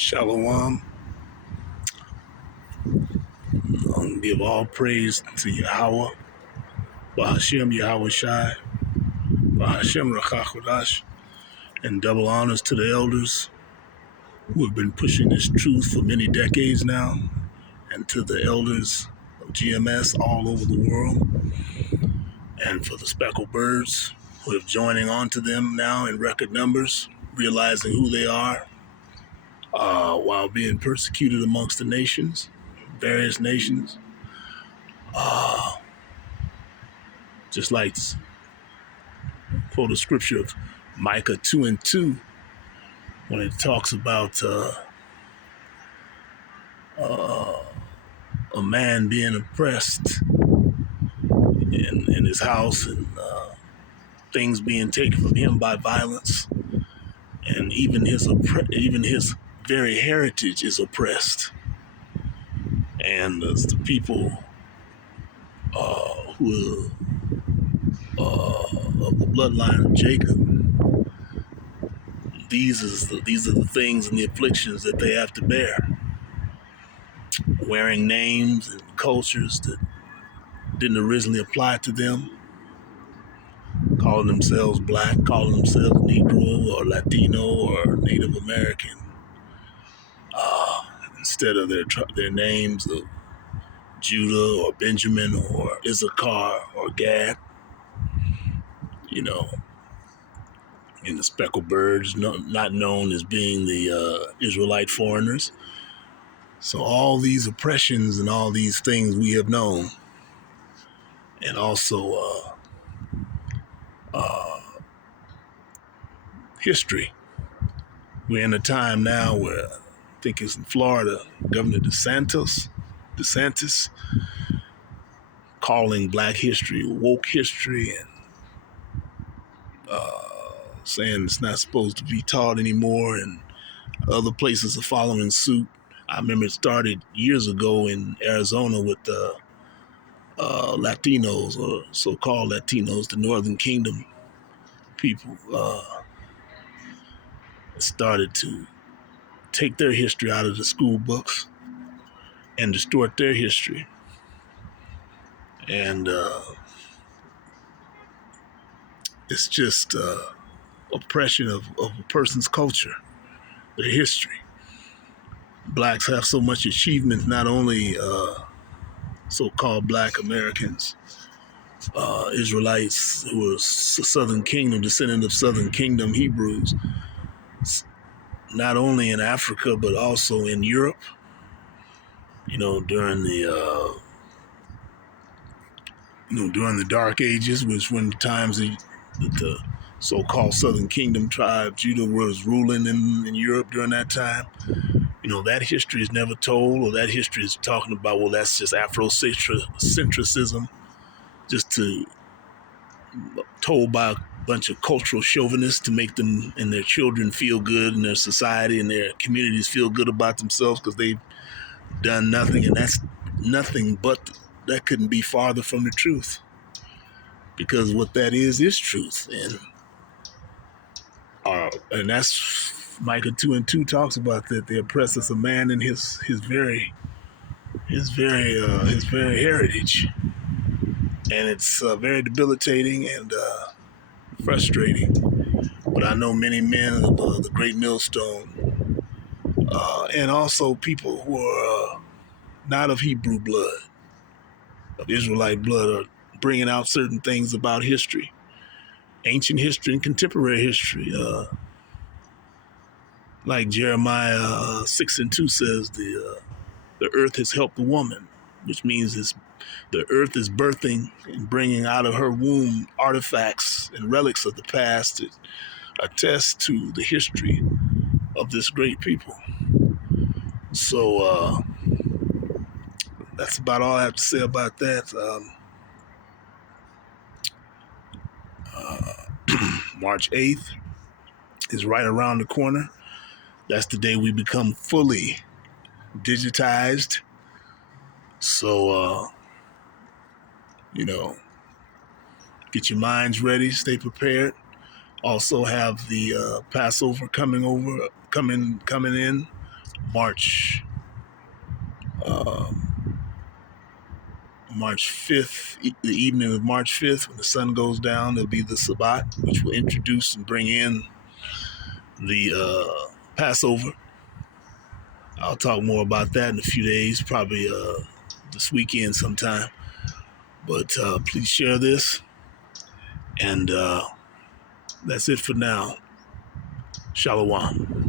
Shalom. Give all praise to Yahweh, Bahashem Yahweh Shai, Bahashem Rachakodash, and double honors to the elders who have been pushing this truth for many decades now, and to the elders of GMS all over the world, and for the speckled birds who are joining on to them now in record numbers, realizing who they are while being persecuted amongst the nations, various nations. Just like quote the scripture of Micah 2:2 when it talks about a man being oppressed in his house and things being taken from him by violence, and even his very heritage is oppressed. And the people who are of the bloodline of Jacob, these are the things and the afflictions that they have to bear, wearing names and cultures that didn't originally apply to them, calling themselves black, calling themselves Negro or Latino or Native American, instead of their names of Judah or Benjamin or Issachar or Gad, and the speckled birds, not known as being the Israelite foreigners. So all these oppressions and all these things we have known, and also history. We're in a time now where I think it's in Florida, Governor DeSantis calling black history woke history, and saying it's not supposed to be taught anymore, and other places are following suit. I remember it started years ago in Arizona with the Latinos, or so-called Latinos, the Northern Kingdom people, started to take their history out of the school books and distort their history. And it's just oppression of a person's culture, their history. Blacks have so much achievement, not only so-called black Americans, Israelites who are Southern Kingdom, descendant of Southern Kingdom Hebrews, not only in Africa, but also in Europe, during the Dark Ages, which when the times that the so-called Southern Kingdom tribe, Judah, was ruling in Europe during that time. That history is never told, or that history is talking about, well, that's just Afrocentrism, just told by a bunch of cultural chauvinists to make them and their children feel good, and their society and their communities feel good about themselves because they've done nothing. And that's nothing but, that couldn't be farther from the truth, because what that is truth. And that's Micah 2:2 talks about, that they oppress us a man in his very heritage, and it's very debilitating and frustrating. But I know many men of the Great Millstone, and also people who are not of Hebrew blood, of Israelite blood, are bringing out certain things about history, ancient history and contemporary history. Like Jeremiah 6:2 says, the earth has helped the woman, which means the earth is birthing and bringing out of her womb artifacts and relics of the past that attest to the history of this great people. So that's about all I have to say about that. March 8th is right around the corner. That's the day we become fully digitized. So, get your minds ready, stay prepared. Also have the Passover coming in March March 5th, the evening of March 5th, when the sun goes down, there'll be the Sabbat, which will introduce and bring in the Passover. I'll talk more about that in a few days, probably this weekend sometime. But please share this. And that's it for now. Shalom.